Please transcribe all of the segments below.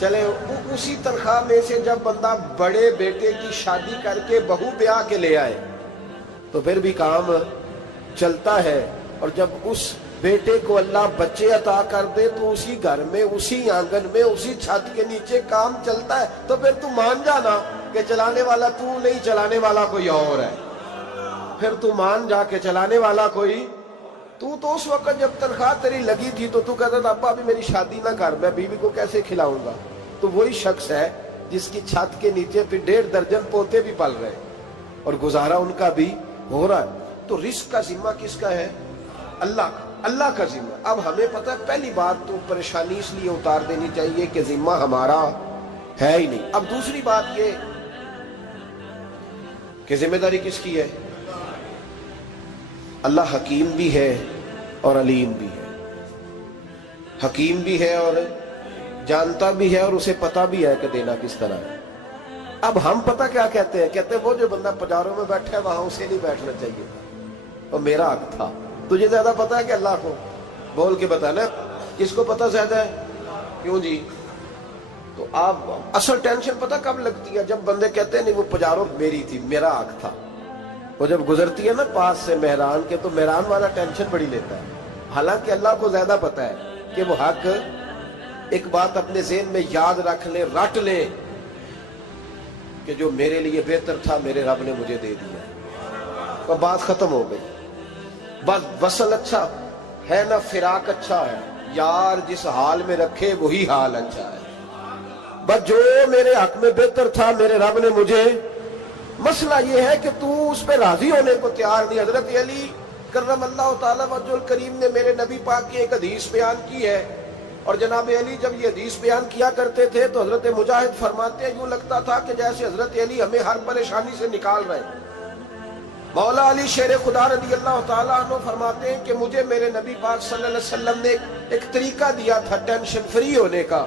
چلے اسی تنخواہ میں سے جب بندہ بڑے بیٹے کی شادی کر کے بہو بیاہ کے لے آئے تو پھر بھی کام چلتا ہے، اور جب اس بیٹے کو اللہ بچے عطا کر دے تو اسی گھر میں، اسی آنگن میں، اسی چھت کے نیچے کام چلتا ہے، تو پھر تو مان جانا کہ چلانے والا تو نہیں، چلانے والا کوئی اور ہے۔ پھر تو مان جا کے چلانے والا کوئی تو اس وقت جب تنخواہ تیری لگی تھی تو کہتا تھا ابا ابھی میری شادی نہ کر، میں بیوی کو کیسے کھلاؤں گا؟ تو وہی شخص ہے جس کی چھت کے نیچے پھر 1.5 درجن پوتے بھی پل رہے اور گزارا ان کا بھی ہو رہا ہے۔ تو رزق کا ذمہ کس کا ہے؟ اللہ کا، اللہ کا ذمہ۔ اب ہمیں پتہ ہے پہلی بات تو پریشانی اس لیے اتار دینی چاہیے کہ ذمہ ہمارا ہے ہی نہیں۔ اب دوسری بات یہ کہ ذمہ داری کس کی ہے؟ اللہ حکیم بھی ہے اور علیم بھی ہے، حکیم بھی ہے اور جانتا بھی ہے، اور اسے پتہ بھی ہے کہ دینا کس طرح ہے۔ اب ہم پتہ کیا کہتے ہیں؟ کہتے ہیں وہ جو بندہ پجاروں میں بیٹھا ہے وہاں اسے نہیں بیٹھنا چاہیے تھا، اور میرا حق تھا۔ تجھے زیادہ پتہ ہے کہ اللہ کو؟ بول کے بتا نا، کس کو پتہ زیادہ ہے؟ کیوں جی؟ تو آپ اصل ٹینشن پتہ کب لگتی ہے؟ جب بندے کہتے ہیں نہیں وہ پجاروں میری تھی، میرا حق تھا۔ وہ جب گزرتی ہے نا پاس سے مہران کے تو مہران والا ٹینشن بڑی لیتا ہے، حالانکہ اللہ کو زیادہ پتہ ہے کہ وہ حق۔ ایک بات اپنے ذہن میں یاد رکھ لیں، رٹ لیں کہ جو میرے لیے بہتر تھا میرے رب نے مجھے دے دیا، تو بات ختم ہو گئی۔ بس وصل اچھا ہے نہ فراق اچھا ہے، یار جس حال میں رکھے وہی حال اچھا ہے۔ بس جو میرے حق میں بہتر تھا میرے رب نے مجھے، مسئلہ یہ ہے کہ تو اس پہ راضی ہونے کو تیار نہیں۔ حضرت علی کرم اللہ تعالیٰ وجہ الکریم نے میرے نبی پاک کی ایک حدیث بیان کی ہے، اور جناب علی جب یہ حدیث بیان کیا کرتے تھے تو حضرت مجاہد فرماتے ہیں یوں لگتا تھا کہ جیسے حضرت علی ہمیں ہر پریشانی سے نکال رہے ہیں۔ مولا علی شیر خدا رضی اللہ تعالیٰ عنہ فرماتے ہیں کہ مجھے میرے نبی پاک صلی اللہ علیہ وسلم نے ایک طریقہ دیا تھا ٹینشن فری ہونے کا۔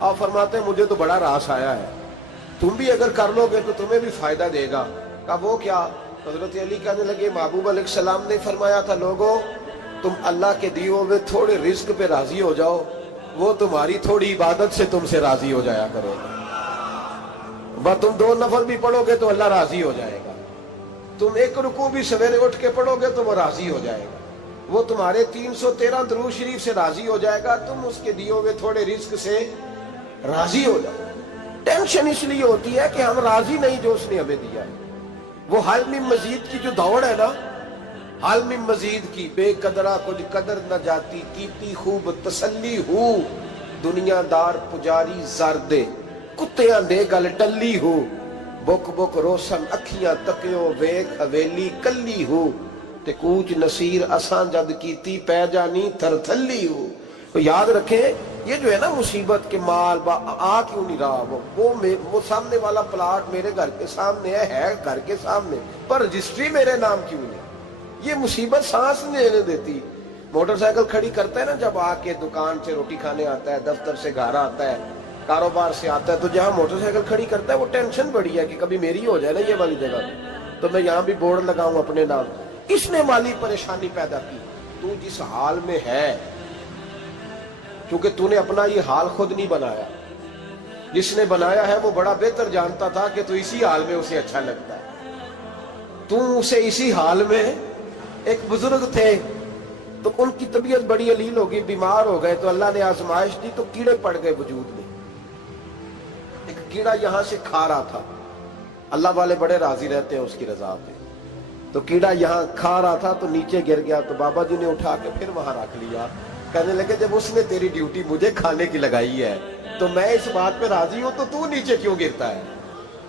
آپ فرماتے ہیں مجھے تو بڑا راس آیا ہے، تم بھی اگر کر لو گے تو تمہیں بھی فائدہ دے گا۔ کہا وہ کیا؟ حضرت علی کہنے لگے محبوب علیہ السلام نے فرمایا تھا لوگوں تم اللہ کے دیے ہوئے تھوڑے رزق پہ راضی ہو جاؤ، وہ تمہاری تھوڑی عبادت سے تم سے راضی ہو جایا کرو گے۔ بس تم 2 نفل بھی پڑھو گے تو اللہ راضی ہو جائے گا، تم 1 رکوع بھی سویرے اٹھ کے پڑھو گے تو وہ راضی ہو جائے گا، وہ تمہارے 313 درود شریف سے راضی ہو جائے گا، تم اس کے دیے ہوئے تھوڑے رزق سے راضی ہو جاؤ۔ ٹینشن اس لیے ہوتی ہے کہ ہم راضی نہیں جو اس نے ہمیں دیا ہے۔ وہ حل میں مزید کی جو دوڑ ہے نا، حل میں مزید کی، بے قدرہ کچھ قدر نہ جاتی، کیتی خوب تسلی ہو، دنیا دار پجاری زردے، کتیاں دے گل ٹلی ہو، بک بک روشن اکھیاں تکیو ویک حویلی کلی ہو، تے کوچ نصیر اساں جد کیتی پہ جانی تھر تھلی ہو۔ تو یاد رکھیں یہ جو ہے نا مصیبت کے مال آ کیوں نہیں رہا، وہ سامنے والا پلاٹ میرے گھر کے سامنے ہے گھر کے سامنے، پر رجسٹری میرے نام کیوں نہیں؟ یہ مصیبت سانس نہیں لینے دیتی۔ موٹر سائیکل کھڑی کرتا ہے نا جب آ کے دکان سے روٹی کھانے آتا ہے، دفتر سے گھر آتا ہے، کاروبار سے آتا ہے، تو جہاں موٹر سائیکل کھڑی کرتا ہے وہ ٹینشن بڑی ہے کہ کبھی میری ہو جائے نا یہ والی جگہ تو میں یہاں بھی بورڈ لگاؤں اپنے نام۔ اس نے مالی پریشانی پیدا کی۔ تو جس حال میں ہے، کیونکہ تو نے اپنا یہ حال خود نہیں بنایا، جس نے بنایا ہے وہ بڑا بہتر جانتا تھا کہ تو اسی حال میں اسے اچھا لگتا ہے۔ تو اسے اسی حال میں، ایک بزرگ تھے تو ان کی طبیعت بڑی علیل ہو گئی، بیمار ہو گئے، تو اللہ نے آزمائش دی تو کیڑے پڑ گئے وجود میں۔ ایک کیڑا یہاں سے کھا رہا تھا، اللہ والے بڑے راضی رہتے ہیں اس کی رضا پہ، تو کیڑا یہاں کھا رہا تھا تو نیچے گر گیا، تو بابا جی نے اٹھا کے پھر وہاں رکھ لیا، کہنے لگے جب اس نے تیری ڈیوٹی مجھے کھانے کی لگائی ہے تو میں اس بات پہ راضی ہوں، تو نیچے کیوں گرتا ہے؟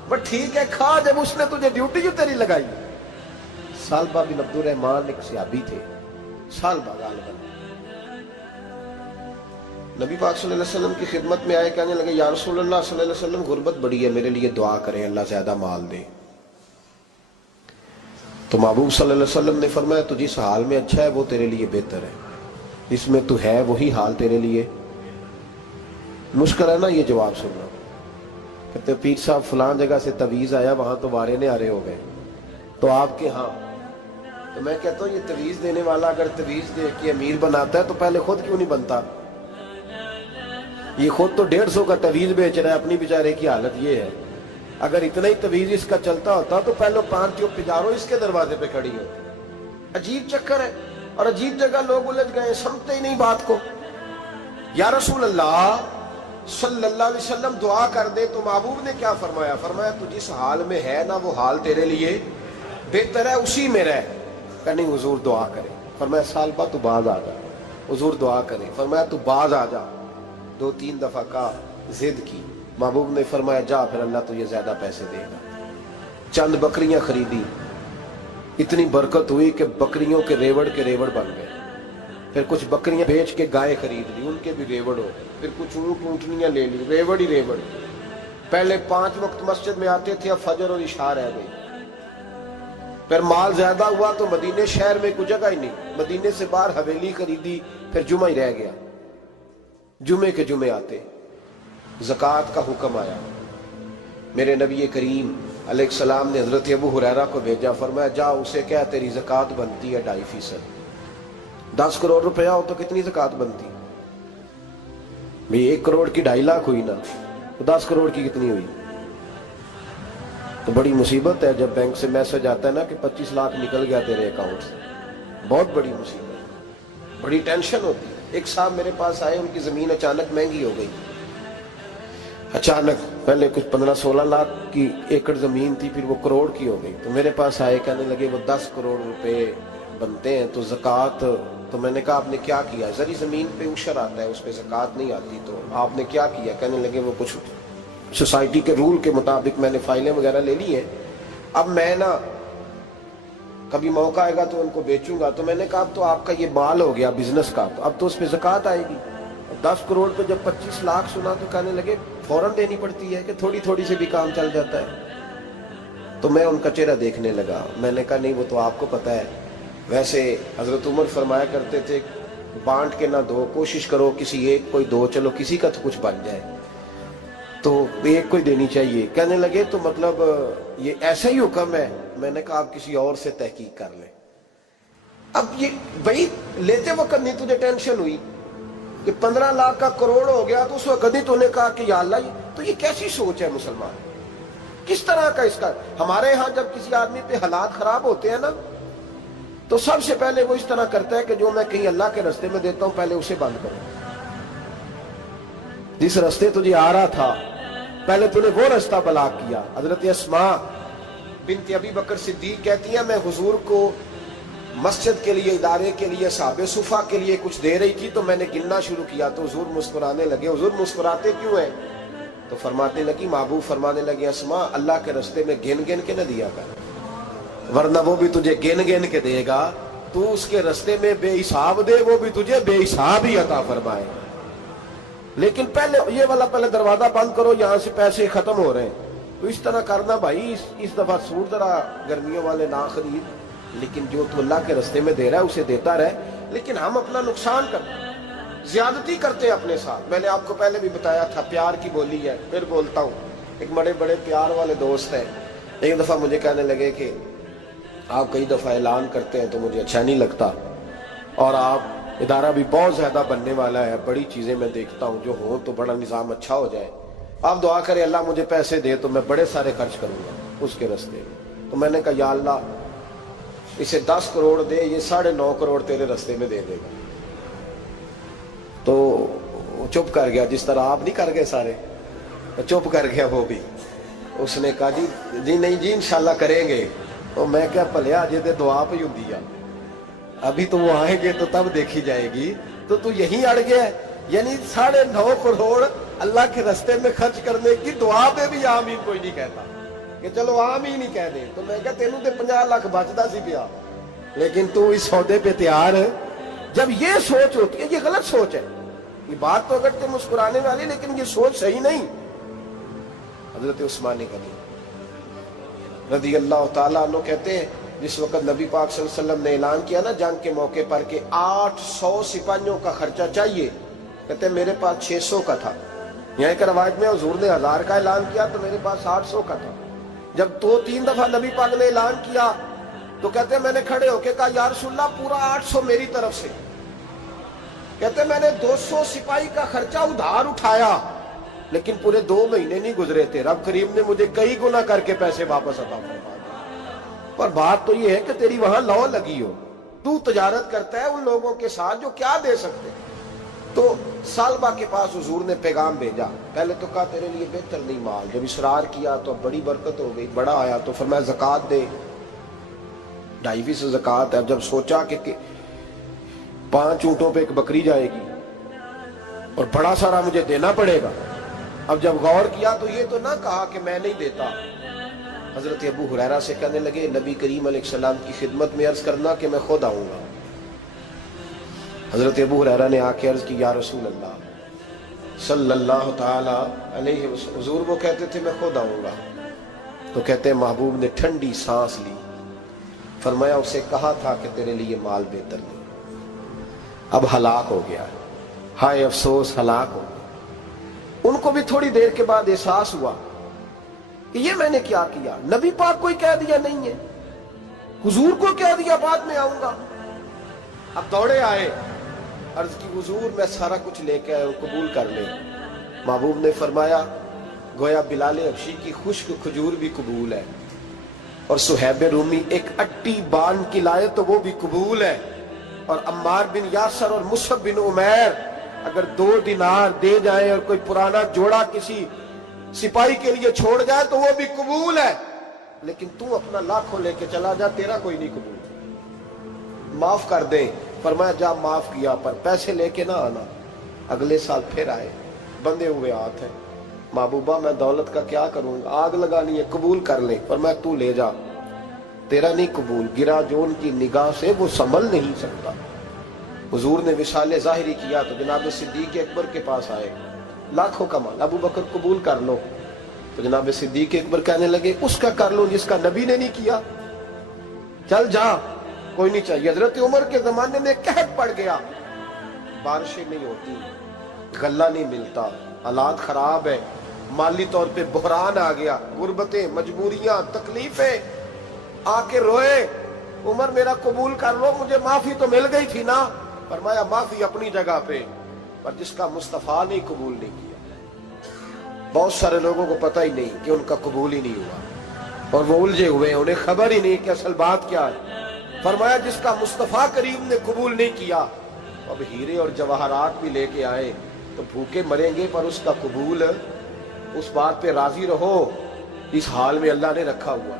بس ٹھیک ہے کھا، جب اس نے تجھے ڈیوٹی جو تیری لگائی۔ سالبہ بن عبد الرحمن ایک صحابی تھے، سالبہ غالباً نبی پاک صلی اللہ علیہ وسلم کی خدمت میں آئے، کہنے لگے یا رسول اللہ صلی اللہ علیہ وسلم غربت بڑی ہے، میرے لیے دعا کریں اللہ زیادہ مال دے۔ تو محبوب صلی اللہ علیہ وسلم نے فرمایا تو جس حال میں اچھا ہے وہ تیرے لیے بہتر ہے، اس میں تو ہے وہی حال تیرے لیے۔ مشکل ہے نا یہ جواب سننا؟ کہتے پیر صاحب فلان جگہ سے تویز آیا، وہاں تو وارے نے آرے ہو گئے، تو آپ کے ہاں؟ تو میں کہتا ہوں یہ تویز دینے والا اگر تویز دے کے امیر بناتا ہے تو پہلے خود کیوں نہیں بنتا؟ یہ خود تو 150 کا تویز بیچ رہا ہے, اپنی بیچارے کی حالت یہ ہے. اگر اتنا ہی تویز اس کا چلتا ہوتا تو پہلے 5 جو پجاروں اس کے دروازے پہ کھڑی ہوتی. عجیب چکر ہے اور عجیب جگہ لوگ الجھ گئے, سمجھتے ہی نہیں بات کو. یا رسول اللہ صلی اللہ علیہ وسلم دعا کر دے تو محبوب نے کیا فرمایا؟ فرمایا تو جس حال میں ہے نا وہ حال تیرے لیے بہتر ہے, اسی میں رہ. کہ نہیں حضور دعا کرے. فرمایا سال بعد تو باز آ جا. حضور دعا کرے. فرمایا تو باز آ جا. 2-3 دفعہ کا ضد کی. محبوب نے فرمایا جا پھر اللہ تجھے زیادہ پیسے دے گا. چند بکریاں خریدی, اتنی برکت ہوئی کہ بکریوں کے ریوڑ بن گئے. پھر کچھ بکریاں بیچ کے گائے خرید لی, ان کے بھی ریوڑ ہو. پھر کچھ اونٹ اونٹنیاں لے لی, ریوڑ ہی ریوڑ. پہلے 5 وقت مسجد میں آتے تھے, اب فجر اور عشاء رہ گئی. پھر مال زیادہ ہوا تو مدینے شہر میں کوئی جگہ ہی نہیں, مدینے سے باہر حویلی خریدی, پھر جمعہ ہی رہ گیا. جمعے کے جمعے آتے. زکوٰۃ کا حکم آیا. میرے نبی کریم علیہ السلام نے حضرت ابو ہریرہ کو بھیجا. فرمایا جا اسے کہہ تیری زکوٰۃ بنتی ہے 2.5%. 10 کروڑ روپیہ ہو تو کتنی زکوٰۃ بنتی؟ بھئی 1 کروڑ کی 2.5 لاکھ ہوئی نا, تو 10 کروڑ کی کتنی ہوئی؟ تو بڑی مصیبت ہے جب بینک سے میسج آتا ہے نا کہ 25 لاکھ نکل گیا تیرے اکاؤنٹ سے. بہت بڑی مصیبت, بڑی ٹینشن ہوتی ہے. ایک صاحب میرے پاس آئے, ان کی زمین اچانک مہنگی ہو گئی. اچانک پہلے کچھ 15-16 لاکھ کی ایکڑ زمین تھی, پھر وہ کروڑ کی ہو گئی. تو میرے پاس آئے, کہنے لگے وہ 10 کروڑ روپے بنتے ہیں تو زکوٰۃ. تو میں نے کہا آپ نے کیا کیا؟ زری زمین پہ عشر آتا ہے, اس پہ زکوٰۃ نہیں آتی, تو آپ نے کیا کیا؟ کہنے لگے وہ کچھ سوسائٹی کے رول کے مطابق میں نے فائلیں وغیرہ لے لی ہیں, اب میں نا کبھی موقع آئے گا تو ان کو بیچوں گا. تو میں نے کہا اب تو آپ کا یہ مال ہو گیا بزنس کا, تو اب تو اس پہ زکوٰۃ آئے گی. 10 کروڑ پہ جب 25 لاکھ سنا تو کہنے لگے فوراً دینی پڑتی ہے کہ تھوڑی تھوڑی سے بھی کام چل جاتا ہے. تو میں ان کا چہرہ دیکھنے لگا. میں نے کہا نہیں وہ تو آپ کو پتا ہے, ویسے حضرت عمر فرمایا کرتے تھے بانٹ کے نہ دو, کوشش کرو کسی ایک کوئی دو, چلو کسی کا تو کچھ بن جائے, تو ایک کوئی دینی چاہیے. کہنے لگے تو مطلب یہ ایسا ہی حکم ہے؟ میں نے کہا آپ کسی اور سے تحقیق کر لیں. اب یہ بھائی لیتے وقت نہیں تجھے ٹینشن ہوئی کہ 15 لاکھ کا کروڑ ہو گیا, تو اس وقت نہیں تو نے کہا کہ یا اللہ, تو یہ کیسی سوچ ہے مسلمان, کس طرح کا اس کا. ہمارے ہاں جب کسی آدمی پہ حالات خراب ہوتے ہیں نا, تو سب سے پہلے وہ اس طرح کرتا ہے کہ جو میں کہیں اللہ کے راستے میں دیتا ہوں پہلے اسے بند کرو. جس راستے تجھے آ رہا تھا پہلے تو نے وہ راستہ بلاک کیا. حضرت اسماء بنت ابی بکر صدیق کہتی ہیں میں حضور کو مسجد کے لیے, ادارے کے لیے, صحابہ صفا کے لیے کچھ دے رہی تھی, تو میں نے گننا شروع کیا تو حضور مسکرانے لگے. حضور مسکراتے کیوں ہیں؟ تو فرمانے لگی, محبوب فرمانے لگے اسماء اللہ کے راستے میں گن گن کے نہ دیا کر, ورنہ وہ بھی تجھے گن گن کے دے گا. تو اس کے راستے میں بے حساب دے, وہ بھی تجھے بے حساب ہی عطا فرمائے. لیکن پہلے یہ والا پہلے دروازہ بند کرو, یہاں سے پیسے ختم ہو رہے ہیں. تو اس طرح کرنا بھائی. اس دفعہ سوٹ ذرا گرمیوں والے نہ خرید, لیکن جو تو اللہ کے راستے میں دے رہا ہے اسے دیتا رہے. لیکن ہم اپنا نقصان کرتے, زیادتی کرتے اپنے ساتھ. میں نے آپ کو پہلے بھی بتایا تھا پیار کی بولی ہے, پھر بولتا ہوں. ایک بڑے بڑے پیار والے دوست ہیں, ایک دفعہ مجھے کہنے لگے کہ آپ کئی دفعہ اعلان کرتے ہیں تو مجھے اچھا نہیں لگتا, اور آپ ادارہ بھی بہت زیادہ بننے والا ہے, بڑی چیزیں میں دیکھتا ہوں جو ہوں تو بڑا نظام اچھا ہو جائے, آپ دعا کریں اللہ مجھے پیسے دے تو میں بڑے سارے خرچ کروں گا اس کے راستے. تو میں نے کہا یا اللہ اسے 10 کروڑ دے, یہ 9.5 کروڑ تیرے راستے میں دے دے گا. تو چپ کر گیا, جس طرح آپ نہیں کر گئے سارے, چپ کر گیا وہ بھی. اس نے کہا جی نہیں جی انشاءاللہ کریں گے. تو میں کیا پلیا جی تے دعا پہ ہوں دیا, ابھی تو وہ آئیں گے تو تب دیکھی جائے گی. تو یہیں اڑ گیا ہے. یعنی 9.5 کروڑ اللہ کے راستے میں خرچ کرنے کی دعا پہ بھی آمین کوئی نہیں کہتا کہ چلو آمین ہی کہہ دیں. تو میں کہا تینوں تے 50 لاکھ بچتا سی پیا, لیکن تو اس سودے پہ تیار ہے. جب یہ سوچ ہوتی ہے, یہ غلط سوچ ہے. یہ بات تو اگر تم مسکرانے والی, لیکن یہ سوچ صحیح نہیں. حضرت عثمان غنی رضی اللہ تعالیٰ عنہ کہتے ہیں جس وقت نبی پاک صلی اللہ علیہ وسلم نے اعلان کیا نا جنگ کے موقع پر کہ 800 سپاہیوں کا خرچہ چاہیے, کہتے ہیں میرے پاس 600 کا تھا. یہاں ایک روایت میں حضور نے 1000 کا اعلان کیا تو میرے پاس 800 کا تھا. جب 2-3 دفعہ نبی پاک نے اعلان کیا تو کہتے ہیں میں نے کھڑے ہو کے کہا یا رسول اللہ پورا 800 میری طرف سے. کہتے میں نے 200 سپاہی کا خرچہ ادھار اٹھایا لیکن پورے 2 مہینے نہیں گزرے تھے، رب کریم نے مجھے کئی گنا کر کے پیسے واپس عطا فرما دیے۔ پر بات تو یہ ہے کہ تیری وہاں لو لگی ہو، تو تجارت کرتا ہے ان لوگوں کے ساتھ جو کیا دے سکتے۔ تو سالبہ کے پاس حضور نے پیغام بھیجا، پہلے تو کہا تیرے لیے بہتر نہیں مال، جب اصرار کیا تو بڑی برکت ہو گئی، بڑا آیا تو فرمایا زکوٰۃ دے، 2.5% زکوٰۃ ہے۔ جب سوچا کہ 5 اونٹوں پہ ایک بکری جائے گی اور بڑا سارا مجھے دینا پڑے گا، اب جب غور کیا تو یہ تو نہ کہا کہ میں نہیں دیتا۔ حضرت ابو ہریرہ سے کہنے لگے نبی کریم علیہ السلام کی خدمت میں عرض کرنا کہ میں خود آؤں گا۔ حضرت ابو ہریرہ نے آ کے عرض کی یا رسول اللہ صلی اللہ تعالی علیہ وسلم، حضور وہ کہتے تھے میں خود آؤں گا، تو کہتے ہیں محبوب نے ٹھنڈی سانس لی، فرمایا اسے کہا تھا کہ تیرے لیے مال بہتر نہیں، اب ہلاک ہو گیا، ہائے افسوس ہلاک ہو گیا۔ ان کو بھی تھوڑی دیر کے بعد احساس ہوا کہ یہ میں نے کیا کیا، نبی پاک کو ہی کہہ دیا نہیں ہے، حضور کو کہہ دیا بعد میں آؤں گا۔ اب دوڑے آئے، عرض کی حضور میں سارا کچھ لے کے آئے، قبول کر لیں۔ محبوب نے فرمایا گویا بلال حبشی کی خشک کھجور بھی قبول ہے، اور صہیب رومی ایک اٹی بان کی لائے تو وہ بھی قبول ہے، اور عمار بن یاسر اور مصعب بن عمیر اگر 2 دینار دے جائیں اور کوئی پرانا جوڑا کسی سپاہی کے لیے چھوڑ جائے تو وہ بھی قبول ہے، لیکن تو اپنا لاکھوں لے کے چلا جا، تیرا کوئی نہیں قبول، معاف کر دیں۔ فرمایا جا معاف کیا، پر پیسے لے کے نہ آنا۔ اگلے سال پھر آئے، بندے ہوئے ہاتھ ہیں، محبوبہ میں دولت کا کیا کروں گا، آگ لگانی ہے، قبول کر لیں۔ فرمایا تو لے جا، تیرا نہیں قبول، گرا جو ان کی نگاہ سے وہ سنبھل نہیں سکتا۔ حضور نے وصال ظاہری کیا تو جناب صدیق اکبر کے پاس آئے، لاکھوں کا مال، ابو بکر قبول کر لو، تو جناب صدیق اکبر کہنے لگے اس کا کر لو جس کا نبی نے نہیں کیا، چل جا، کوئی نہیں چاہیے۔ حضرت عمر کے زمانے میں قحط پڑ گیا، بارشیں نہیں ہوتی، غلہ نہیں ملتا، حالات خراب ہے، مالی طور پہ بحران آ گیا، غربتیں، مجبوریاں، تکلیفیں، آ کے روئے، عمر میرا قبول کر لو، مجھے معافی تو مل گئی تھی نا۔ فرمایا معافی اپنی جگہ پہ، پر جس کا مصطفیٰ نے قبول نہیں کیا۔ بہت سارے لوگوں کو پتہ ہی نہیں کہ ان کا قبول ہی نہیں ہوا، اور وہ الجھے ہوئے ہیں، انہیں خبر ہی نہیں کہ اصل بات کیا ہے۔ فرمایا جس کا مصطفیٰ کریم نے قبول نہیں کیا، اب ہیرے اور جواہرات بھی لے کے آئے تو بھوکے مریں گے، پر اس کا قبول، اس بات پہ راضی رہو، اس حال میں اللہ نے رکھا ہوا،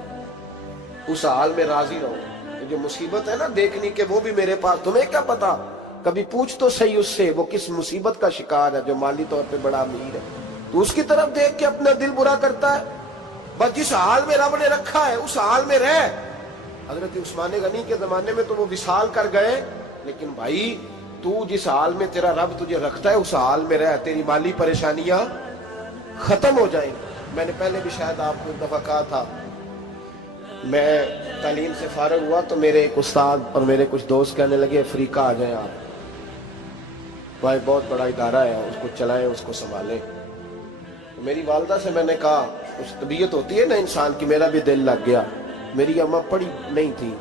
اس حال میں راضی رہو۔ جو مصیبت ہے نا دیکھنی کہ وہ بھی میرے پاس، تمہیں کیا پتا، کبھی پوچھ تو صحیح اس سے وہ کس مصیبت کا شکار ہے، جو مالی طور پہ بڑا امیر ہے، تو اس کی طرف دیکھ کے اپنا دل برا کرتا ہے۔ بس جس حال میں رب نے رکھا ہے اس حال میں رہ۔ حضرت عثمان غنی کے زمانے میں تو وہ وصال کر گئے، لیکن بھائی تو جس حال میں تیرا رب تجھے رکھتا ہے اس حال میں رہ، تیری مالی پریشانیاں ختم ہو جائیں۔ میں نے پہلے بھی شاید آپ کو ایک دفعہ کہا تھا، میں تعلیم سے فارغ ہوا تو میرے ایک استاد اور میرے کچھ دوست کہنے لگے افریقہ آ جائیں آپ، بھائی بہت بڑا ادارہ ہے، اس کو چلائیں، اس کو سنبھالیں۔ میری والدہ سے میں نے کہا، اس طبیعت ہوتی ہے نا انسان کی، میرا بھی دل لگ گیا۔ میری اماں پڑھی نہیں تھی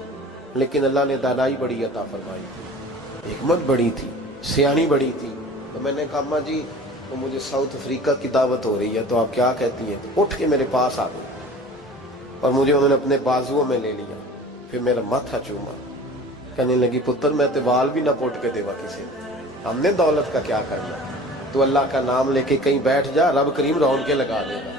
لیکن اللہ نے دانائی بڑی عطا فرمائی تھی، حکمت بڑی تھی، سیانی بڑی تھی۔ تو میں نے کہا اماں جی وہ مجھے ساؤتھ افریقہ کی دعوت ہو رہی ہے تو آپ کیا کہتی ہیں؟ تو اٹھ کے میرے پاس آ گئی اور مجھے انہوں نے اپنے بازوؤں میں لے لیا، پھر میرا ماتھا چوما، کہنے لگی پتر میں تے وال بھی نہ پوٹ کے دیوا کسی نے، ہم نے دولت کا کیا کرنا، تو اللہ کا نام لے کے کہیں بیٹھ جا، رب کریم رون کے لگا دے گا،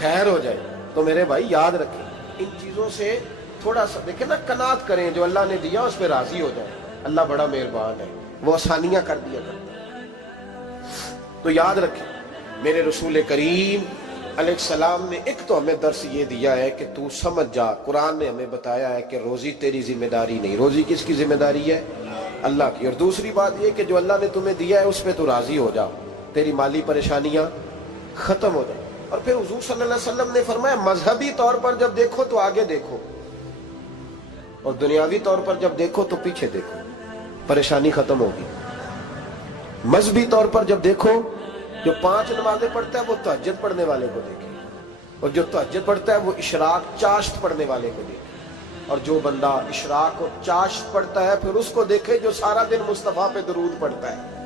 خیر ہو جائے۔ تو میرے بھائی یاد رکھیں ان چیزوں سے تھوڑا سا دیکھیں نا، قناعت کریں، جو اللہ نے دیا اس پہ راضی ہو جائے، اللہ بڑا مہربان ہے، وہ آسانیاں کر دیا کرتا ہے۔ تو یاد رکھیں میرے رسول کریم علیہ السلام نے ایک تو ہمیں درس یہ دیا ہے کہ تو سمجھ جا، قرآن نے ہمیں بتایا ہے کہ روزی تیری ذمہ داری نہیں، روزی کس کی ذمہ داری ہے؟ اللہ کی۔ اور دوسری بات یہ کہ جو اللہ نے تمہیں دیا ہے اس پہ تو راضی ہو جا، تیری مالی پریشانیاں ختم ہو جائیں۔ اور پھر حضور صلی اللہ علیہ وسلم نے فرمایا مذہبی طور پر جب دیکھو تو آگے دیکھو، اور دنیاوی طور پر جب دیکھو تو پیچھے دیکھو، پریشانی ختم ہوگی۔ مذہبی طور پر جب دیکھو، جو 5 نمازیں پڑھتا ہے وہ تہجد پڑھنے والے کو دیکھے، اور جو تہجد پڑھتا ہے وہ اشراق چاشت پڑھنے والے کو دیکھے، اور جو بندہ اشراق اور چاشت پڑھتا ہے پھر اس کو دیکھے جو سارا دن مصطفیٰ پہ درود پڑھتا ہے۔